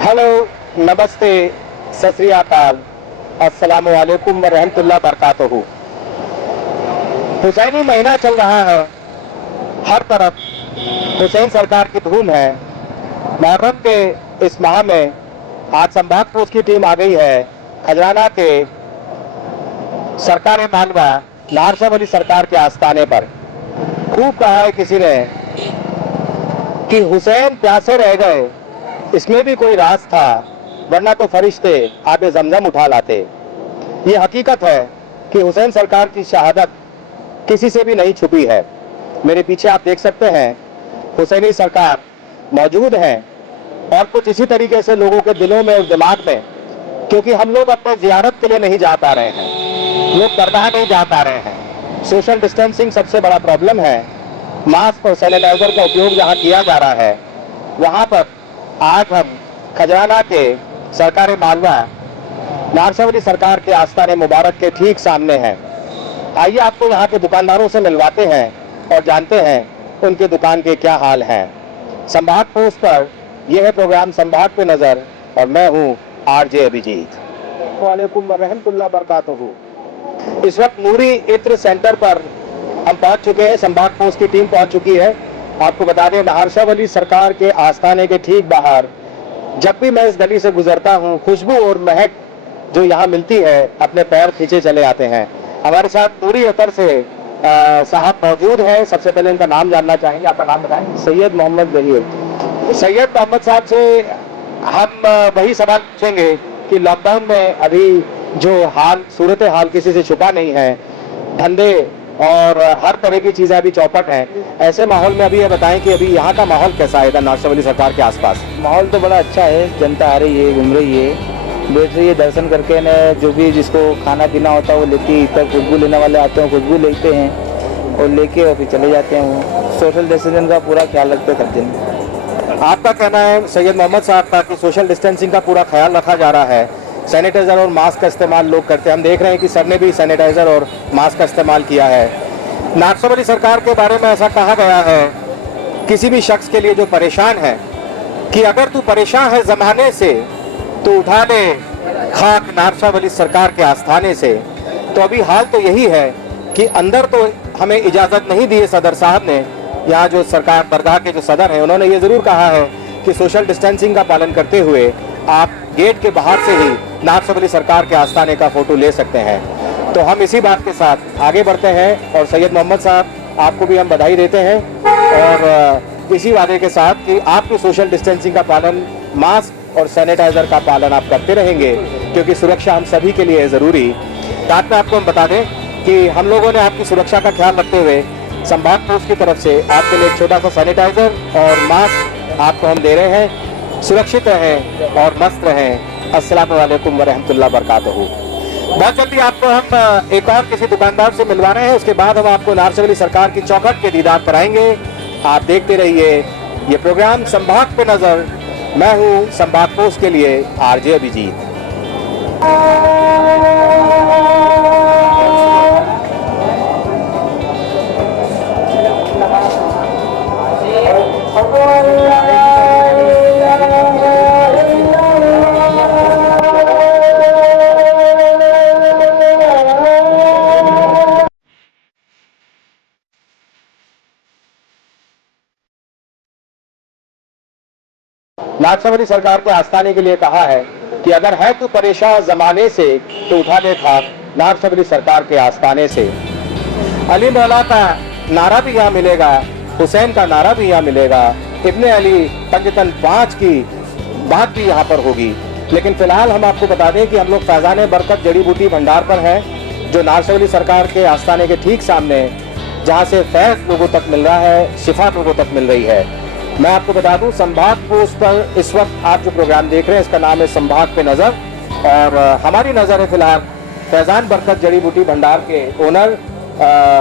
Hello, नमस्ते, सत श्री अकाल, अस्सलामु अलैकुम व रहमतुल्लाह बरकातहू। हुसैनी महीना चल रहा है, हर तरफ हुसैन सरकार की धूम है। मुहर्रम के इस माह में आज संभाग पोस्ट की टीम आ गई है खजराना के सरकार मालवा नारशा वली सरकार के आस्थाने पर। खूब कहा है किसी ने कि हुसैन प्यासे रह गए, इसमें भी कोई राज था, वरना तो फरिश्ते आबे जमजम उठा लाते। ये हकीकत है कि हुसैन सरकार की शहादत किसी से भी नहीं छुपी है। मेरे पीछे आप देख सकते हैं हुसैनी सरकार मौजूद हैं और कुछ इसी तरीके से लोगों के दिलों में और दिमाग में, क्योंकि हम लोग अपने जियारत के लिए नहीं जा पा रहे हैं, लोग दरगाह नहीं जा पा रहे हैं। सोशल डिस्टेंसिंग सबसे बड़ा प्रॉब्लम है। मास्क और सैनिटाइजर का उपयोग जहाँ किया जा रहा है, वहाँ पर आज हम खजराना के सरकार मालवा नारसावली सरकार के आस्थाने मुबारक के ठीक सामने हैं। आइए आपको यहाँ के दुकानदारों से मिलवाते हैं और जानते हैं उनके दुकान के क्या हाल हैं। संभाग पोस्ट पर यह है प्रोग्राम संभाग पे नजर और मैं हूँ आरजे अभिजीत। वालेकुम व रहमतुल्लाह बरकातहू। इस वक्त नूरी इत्र सेंटर पर हम पहुंच चुके हैं, संभाग पोस्ट की टीम पहुंच चुकी है। आपको बता दें नारसावली सरकार के आस्थाने के ठीक बाहर जब भी मैं इस गली से गुजरता हूं, खुशबू और महक जो यहाँ मिलती है, अपने पैर खींचे चले आते हैं। हमारे साथ नूरी इत्र से साहब मौजूद हैं। सबसे पहले इनका नाम जानना चाहेंगे। आपका नाम बताएं। सैयद मोहम्मद जहीर। सैयद मोहम्मद साहब से हम वही सवाल पूछेंगे कि लॉकडाउन में अभी जो हाल सूरत हाल किसी से छुपा नहीं है, धंधे और हर तरह की चीजें अभी चौपट हैं। ऐसे माहौल में अभी ये बताएं कि अभी यहाँ का माहौल कैसा है इधर नारसावली सरकार के आसपास। माहौल तो बड़ा अच्छा है, जनता आ रही है, घूम रही है, बैठ रही है, दर्शन करके न जो भी जिसको खाना पीना होता है वो लेती है। इधर खुशबू लेने वाले आते हैं, खुशबू लेते हैं और लेके और फिर चले जाते हैं। वो सोशल डिस्टेंसिंग का पूरा ख्याल रखते हैं सब दिन। आपका कहना है सैयद मोहम्मद साहब का कि सोशल डिस्टेंसिंग का पूरा ख्याल रखा जा रहा है, सैनिटाइजर और मास्क का इस्तेमाल लोग करते हैं। हम देख रहे हैं कि सर ने भी सैनिटाइजर और मास्क का इस्तेमाल किया है। नारसावली सरकार के बारे में ऐसा कहा गया है किसी भी शख्स के लिए जो परेशान है कि अगर तू परेशान है जमाने से तो उठा ले खाक नारसावली सरकार के आस्थाने से। तो अभी हाल तो यही है कि अंदर तो हमें इजाज़त नहीं दी है सदर साहब ने। यहाँ जो सरकार दरगाह के जो सदर हैं उन्होंने ये ज़रूर कहा है कि सोशल डिस्टेंसिंग का पालन करते हुए आप गेट के बाहर से ही नारसावली सरकार के आस्थाने का फ़ोटो ले सकते हैं। तो हम इसी बात के साथ आगे बढ़ते हैं और सैयद मोहम्मद साहब आपको भी हम बधाई देते हैं और इसी वादे के साथ कि आपके सोशल डिस्टेंसिंग का पालन, मास्क और सैनिटाइजर का पालन आप करते रहेंगे, क्योंकि सुरक्षा हम सभी के लिए है ज़रूरी। साथ में आपको हम बता दें कि हम लोगों ने आपकी सुरक्षा का ख्याल रखते हुए संभाग पोस्ट की तरफ से आपके लिए एक छोटा सा सैनिटाइजर और मास्क आपको हम दे रहे हैं। सुरक्षित रहें और मस्त रहें। अस्सलामु अलैकुम व रहमतुल्लाह बरकातहू। बहुत जल्दी आपको हम एक और किसी दुकानदार से मिलवा रहे हैं, उसके बाद हम आपको नारसावली सरकार की चौखट के दीदार कराएंगे। आप देखते रहिए ये प्रोग्राम संभाग पे नजर। मैं हूँ संभाग पोस्ट के लिए आरजे अभिजीत। नारसावली सरकार के आस्थाने के लिए कहा है कि अगर है तू परेशान जमाने से तो उठा ले खाक नारसावली सरकार के आस्थाने से। अली मौला का नारा भी यहाँ मिलेगा, हुसैन का नारा भी यहाँ मिलेगा, इब्ने अली पंजतन 5 की बात भी यहाँ पर होगी। लेकिन फिलहाल हम आपको बता दें कि हम लोग फैजान बरकत जड़ी बूटी भंडार पर हैं, जो नारसावली सरकार के आस्थाने के ठीक सामने, जहाँ से फैज लोगों तक मिल रहा है, शिफा लोगों तक मिल रही है। मैं आपको बता दूं संभाग पोस्ट पर इस वक्त आप जो प्रोग्राम देख रहे हैं इसका नाम है संभाग पे नजर और हमारी नजर है फिलहाल फैजान बरकत जड़ी बूटी भंडार के ओनर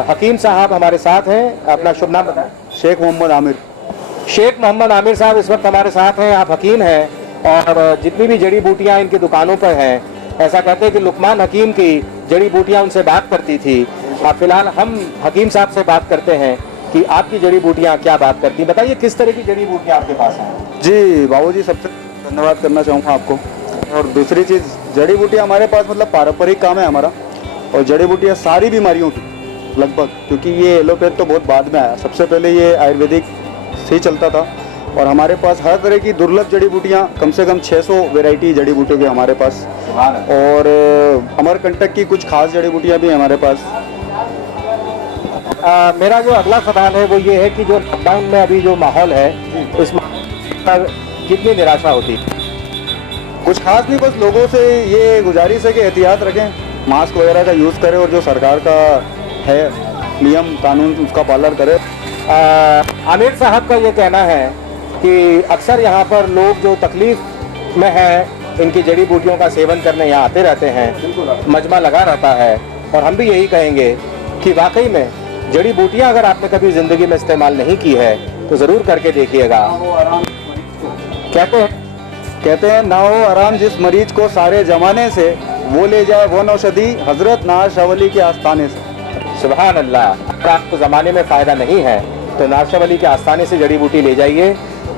हकीम साहब हमारे साथ हैं। अपना शुभ नाम बताएं। शेख मोहम्मद आमिर। शेख मोहम्मद आमिर साहब इस वक्त हमारे साथ हैं। आप हकीम हैं और जितनी भी जड़ी बूटियाँ इनकी दुकानों पर हैं, ऐसा कहते हैं कि लुकमान हकीम की जड़ी बूटियाँ उनसे बात करती थी। फिलहाल हम हकीम साहब से बात करते हैं कि आपकी जड़ी बूटियाँ क्या बात करती हैं। बताइए किस तरह की जड़ी बूटियाँ आपके पास हैं। जी बाबूजी, सबसे धन्यवाद करना चाहूँगा आपको। और दूसरी चीज़, जड़ी बूटियाँ हमारे पास मतलब पारंपरिक काम है हमारा, और जड़ी बूटियाँ सारी बीमारियों की लगभग, क्योंकि ये एलोपैथ तो बहुत बाद में आया, सबसे पहले ये आयुर्वेदिक से ही चलता था। और हमारे पास हर तरह की दुर्लभ जड़ी बूटियाँ, कम से कम 600 वैरायटी जड़ी बूटियों की हमारे पास, और अमरकंटक की कुछ खास जड़ी बूटियाँ भी हैं हमारे पास। मेरा जो अगला सवाल है वो ये है कि जो लॉकडाउन में अभी जो माहौल है इस पर कितनी निराशा होती है? कुछ खास नहीं, बस लोगों से ये गुजारिश है कि एहतियात रखें, मास्क वगैरह का यूज़ करें, और जो सरकार का है नियम कानून उसका पालन करें। आमिर साहब का ये कहना है कि अक्सर यहाँ पर लोग जो तकलीफ में हैं इनकी जड़ी बूटियों का सेवन करने यहाँ आते रहते हैं, मजमा लगा रहता है। और हम भी यही कहेंगे कि वाकई में जड़ी बूटियाँ अगर आपने कभी ज़िंदगी में इस्तेमाल नहीं की है तो ज़रूर करके देखिएगा। कहते हैं ना हो आराम जिस मरीज को सारे जमाने से, वो ले जाए वो नौशदी हजरत नारशावली के आस्थाने से। सुभान अल्लाह। अगर आपको ज़माने में फ़ायदा नहीं है तो नारशावली के आस्थाने से जड़ी बूटी ले जाइए।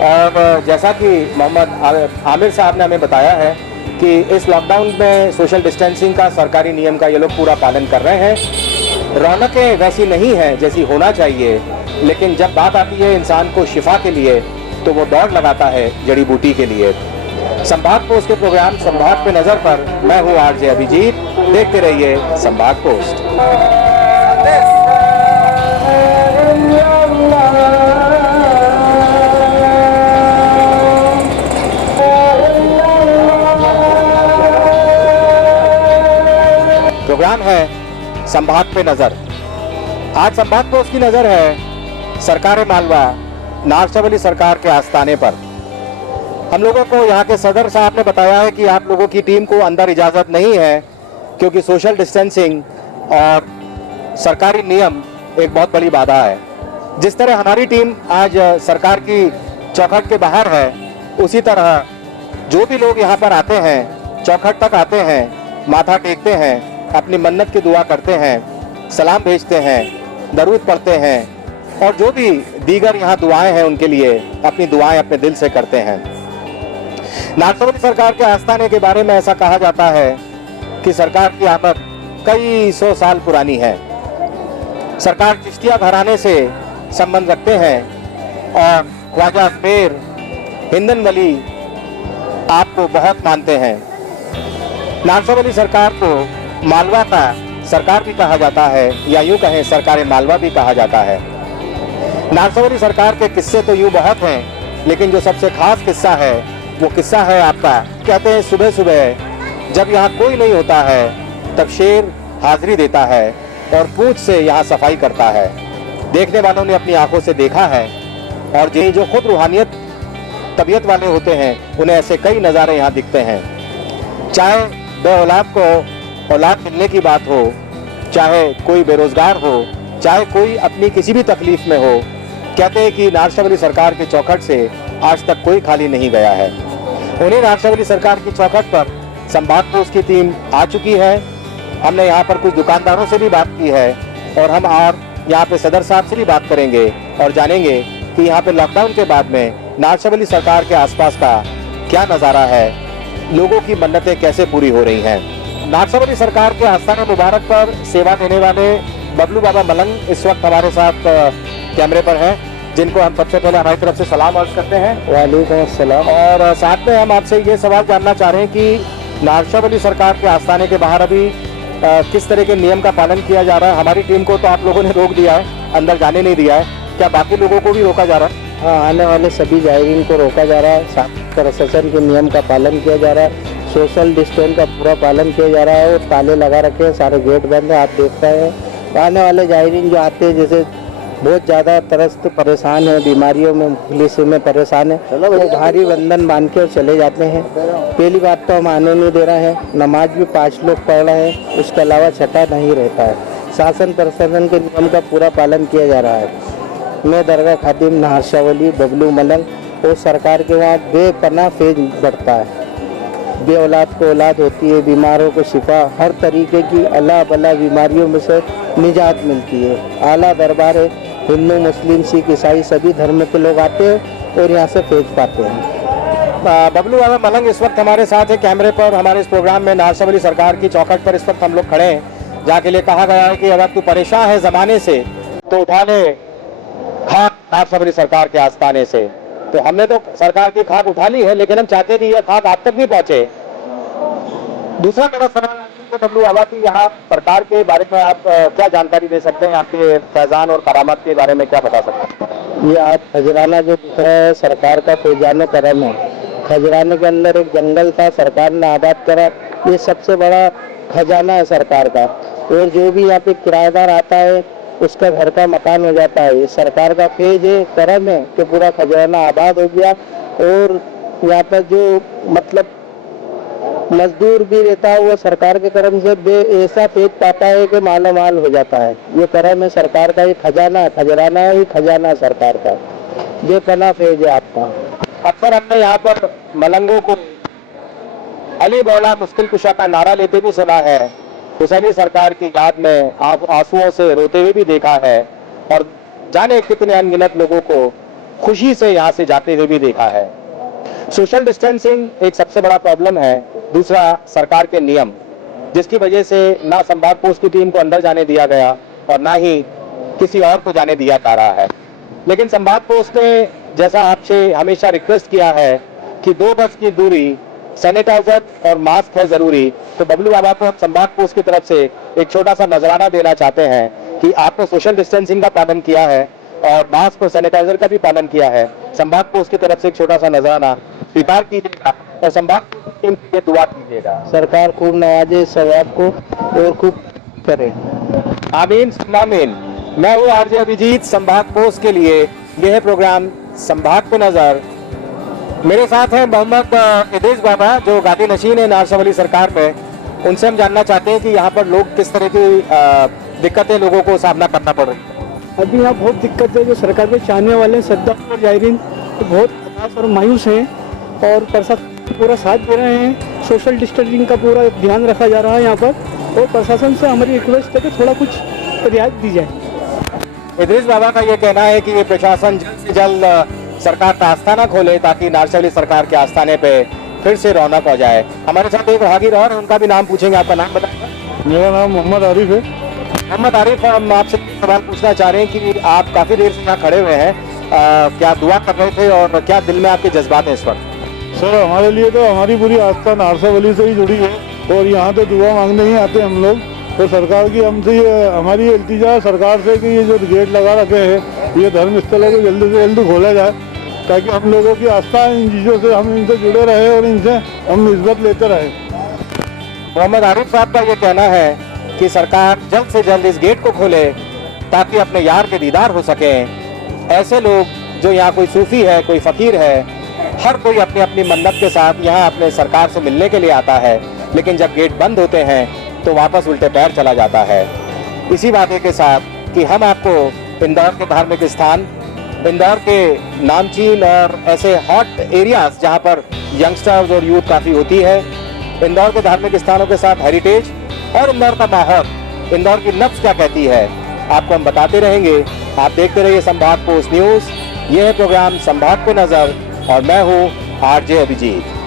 और जैसा कि मोहम्मद आमिर साहब ने हमें बताया है कि इस लॉकडाउन में सोशल डिस्टेंसिंग का, सरकारी नियम का ये लोग पूरा पालन कर रहे हैं। रौनकें वैसी नहीं हैं जैसी होना चाहिए, लेकिन जब बात आती है इंसान को शिफा के लिए तो वो दौड़ लगाता है जड़ी बूटी के लिए। संभाग पोस्ट के प्रोग्राम संभाग पे नज़र पर मैं हूँ आरजे अभिजीत। देखते रहिए संभाग पोस्ट। प्रोग्राम है संभाग पे नजर। आज संभाग पोस्ट की नजर है सरकार मालवा नारशावली सरकार के आस्थाने पर। हम लोगों को यहाँ के सदर साहब ने बताया है कि आप लोगों की टीम को अंदर इजाज़त नहीं है क्योंकि सोशल डिस्टेंसिंग और सरकारी नियम एक बहुत बड़ी बाधा है। जिस तरह हमारी टीम आज सरकार की चौखट के बाहर है, उसी तरह जो भी लोग यहाँ पर आते हैं, चौखट तक आते हैं, माथा टेकते हैं, अपनी मन्नत की दुआ करते हैं, सलाम भेजते हैं, दरूद पढ़ते हैं और जो भी दीगर यहाँ दुआएं हैं उनके लिए अपनी दुआएं अपने दिल से करते हैं। नारशावली सरकार के आस्थाने के बारे में ऐसा कहा जाता है कि सरकार की आमद कई 100 साल पुरानी है। सरकार चिश्तिया घराने से संबंध रखते हैं और ख्वाजा अजमेर, हिंदन वली आपको बहुत मानते हैं। नारशावली सरकार को मालवा का सरकार भी कहा जाता है, या यूँ कहें सरकार मालवा भी कहा जाता है। नारशावली सरकार के किस्से तो यूँ बहुत हैं, लेकिन जो सबसे खास किस्सा है वो किस्सा है आपका। कहते हैं सुबह सुबह जब यहाँ कोई नहीं होता है तब शेर हाजिरी देता है और पूंछ से यहाँ सफाई करता है। देखने वालों ने अपनी आंखों से देखा है और जो खुद रूहानियत तबीयत वाले होते हैं उन्हें ऐसे कई नज़ारे यहाँ दिखते हैं। चाहे बे औलाद को औलाद मिलने की बात हो, चाहे कोई बेरोजगार हो, चाहे कोई अपनी किसी भी तकलीफ में हो, कहते हैं कि नारशावली सरकार के चौखट से आज तक कोई खाली नहीं गया है। उन्हीं नारशावली सरकार की चौखट पर संभाग पोस्ट की टीम आ चुकी है। हमने यहाँ पर कुछ दुकानदारों से भी बात की है और हम यहाँ पे सदर साहब से भी बात करेंगे और जानेंगे कि यहाँ पे लॉकडाउन के बाद में नारशावली सरकार के आसपास का क्या नज़ारा है, लोगों की मन्नतें कैसे पूरी हो रही हैं। नारशावली सरकार के आस्थाने मुबारक पर सेवा देने वाले बबलू बाबा मलंग इस वक्त हमारे साथ कैमरे पर हैं, जिनको हम सबसे पहले हमारी तरफ से सलाम अर्ज करते हैं। वालेकुम अस्सलाम। और साथ में हम आपसे ये सवाल जानना चाह रहे हैं कि नारशावली सरकार के आस्थाने के बाहर अभी किस तरह के नियम का पालन किया जा रहा है। हमारी टीम को तो आप लोगों ने रोक दिया है, अंदर जाने नहीं दिया है, क्या बाकी लोगों को भी रोका जा रहा है? हाँ, आने वाले सभी जायरीन को रोका जा रहा है। साथ प्रशासन के नियम का पालन किया जा रहा है, सोशल डिस्टेंस का पूरा पालन किया जा रहा है और ताले लगा रखे हैं, सारे गेट बंद है। आप देख रहे हैं आने वाले जायरीन जो आते हैं, जैसे बहुत ज़्यादा त्रस्त परेशान है, बीमारियों में पुलिस में परेशान है, वो भारी बंधन बांध के चले जाते हैं। पहली बात तो हम आने नहीं दे रहे हैं, नमाज भी 5 लोग पढ़ रहे हैं, उसके अलावा छठा नहीं रहता है। शासन प्रशासन के नियम का पूरा पालन किया जा रहा है। मैं दरगाह खातिम नारशावली बबलू मलंग और सरकार के वहाँ बेपनाह फैज़ बढ़ता है। बे औलाद को औलाद होती है, बीमारों को शिफा, हर तरीके की अल्लाह बला बीमारियों में से निजात मिलती है। आला दरबार है, हिंदू मुस्लिम सिख ईसाई सभी धर्म के लोग आते हैं और यहाँ से फैज़ पाते हैं। बबलू बाबा मलंग इस वक्त हमारे साथ है कैमरे पर। हमारे इस प्रोग्राम में नारसावली सरकार की चौखट पर इस वक्त हम लोग खड़े हैं, जहाँ के लिए कहा गया है कि अगर तू परेशान है जमाने से तो उठा ले खाक नारसावली सरकार के आस्थाने से। तो हमने तो सरकार की खाक उठा ली है, लेकिन हम चाहते नहीं ये खाक आप तक भी पहुंचे। दूसरा मेरा सवाल आपसे बबलू बाबा की यहाँ सरकार के बारे में आप क्या जानकारी दे सकते हैं? आपके फैजान और करामत के बारे में क्या बता सकते हैं? ये आज खजराना जो है सरकार का फैजान करम है। खजराने के अंदर एक जंगल था, सरकार ने आबाद करा। ये सबसे बड़ा खजाना है सरकार का। और जो भी यहाँ पे किराएदार आता है उसका घर का मकान हो जाता है। ये सरकार का फेज है, करम है कि पूरा खजराना आबाद हो गया। और यहाँ पर जो मतलब मजदूर भी रहता है वो सरकार के करम से ऐसा फेज पाता है कि माला माल हो जाता है। ये करम है सरकार का, ये खजाना है, खजराना है, ये खजाना है सरकार का। ये पना फेज है आपका। अक्सर हमने यहाँ पर मलंगों को अली मौला मुश्किल कुशा का नारा लेते भी सुना है, हुसैनी सरकार की याद में आप आंसुओं से रोते हुए भी देखा है, और जाने कितने अनगिनत लोगों को खुशी से यहाँ से जाते हुए भी देखा है। सोशल डिस्टेंसिंग एक सबसे बड़ा प्रॉब्लम है। दूसरा सरकार के नियम, जिसकी वजह से ना संभाग पोस्ट की टीम को अंदर जाने दिया गया और ना ही किसी और को जाने दिया जा रहा है। लेकिन संभाग पोस्ट ने जैसा आपसे हमेशा रिक्वेस्ट किया है कि 2 गज की दूरी, सैनिटाइजर और मास्क है जरूरी, तो बबलू बाबा को हम संभाग पोस्ट की तरफ से एक छोटा सा नजराना देना चाहते हैं कि आपने सोशल डिस्टेंसिंग का पालन किया है और मास्क और सैनिटाइजर का भी पालन किया है। संभाग पोस्ट की तरफ से एक छोटा सा नजराना स्वीकार कीजिएगा और संभाग टीम के लिए दुआ कीजिएगा। सरकार खूब नवाजे सवाब को और खूब करे। आमीन आमीन। मैं हूँ आरजे अभिजीत, संभाग पोस्ट के लिए यह है प्रोग्राम संभाग पे नजर। मेरे साथ हैं मोहम्मद इद्रीस बाबा जो गादी नशीन है नारसावली सरकार में। उनसे हम जानना चाहते हैं कि यहाँ पर लोग किस तरह की दिक्कतें लोगों को सामना करना पड़ रही है। अभी यहाँ बहुत दिक्कत है। जो सरकार के चाहने वाले हैं श्रद्धा और जायरीन तो बहुत हताश और मायूस हैं और प्रशासन पूरा साथ दे रहे हैं। सोशल डिस्टेंसिंग का पूरा ध्यान रखा जा रहा है यहाँ पर, और प्रशासन से हमारी रिक्वेस्ट है कि थोड़ा कुछ रियायत दी जाए। इद्रीस बाबा का ये कहना है कि प्रशासन जल्द से जल्द सरकार का आस्थाना खोले ताकि नारसावली सरकार के आस्थाने पे फिर से रौनक हो जाए। हमारे साथ एक राहगीर और है, उनका भी नाम पूछेंगे। आपका नाम बताइए। मेरा नाम मोहम्मद आरिफ है। मोहम्मद आरिफ, हम आपसे सवाल पूछना चाह रहे हैं कि आप काफी देर से यहाँ खड़े हुए हैं, क्या दुआ कर रहे थे और क्या दिल में आपके जज्बात हैं इस वक्त? सर हमारे लिए तो हमारी पूरी आस्था नारसावली से ही जुड़ी है और यहाँ तो दुआ मांगने ही आते हैं हम लोग। तो सरकार की हमसे हमारी इल्तिजा सरकार से कि ये जो गेट लगा रखे हैं ये धर्म स्थलों को जल्दी से जल्दी खोला जाए, ताकि हम लोगों की आस्था इन चीज़ों से, हम इनसे जुड़े रहे और इनसे हम निस्बत लेते रहे। मोहम्मद आरिफ साहब का ये कहना है कि सरकार जल्द से जल्द इस गेट को खोले ताकि अपने यार के दीदार हो सके। ऐसे लोग जो यहाँ कोई सूफी है, कोई फकीर है, हर कोई अपनी अपनी मन्नत के साथ यहाँ अपने सरकार से मिलने के लिए आता है, लेकिन जब गेट बंद होते हैं तो वापस उल्टे पैर चला जाता है। इसी वादे के साथ कि हम आपको इंदौर के धार्मिक स्थान, इंदौर के नामचीन और ऐसे हॉट एरियाज जहाँ पर यंगस्टर्स और यूथ काफ़ी होती है, इंदौर के धार्मिक स्थानों के साथ हेरिटेज और इंदौर का माहौल, इंदौर की नब्ज क्या कहती है, आपको हम बताते रहेंगे। आप देखते रहिए संभाग पोस्ट न्यूज़। यह है प्रोग्राम संभाग पे नज़र और मैं हूँ आरजे अभिजीत।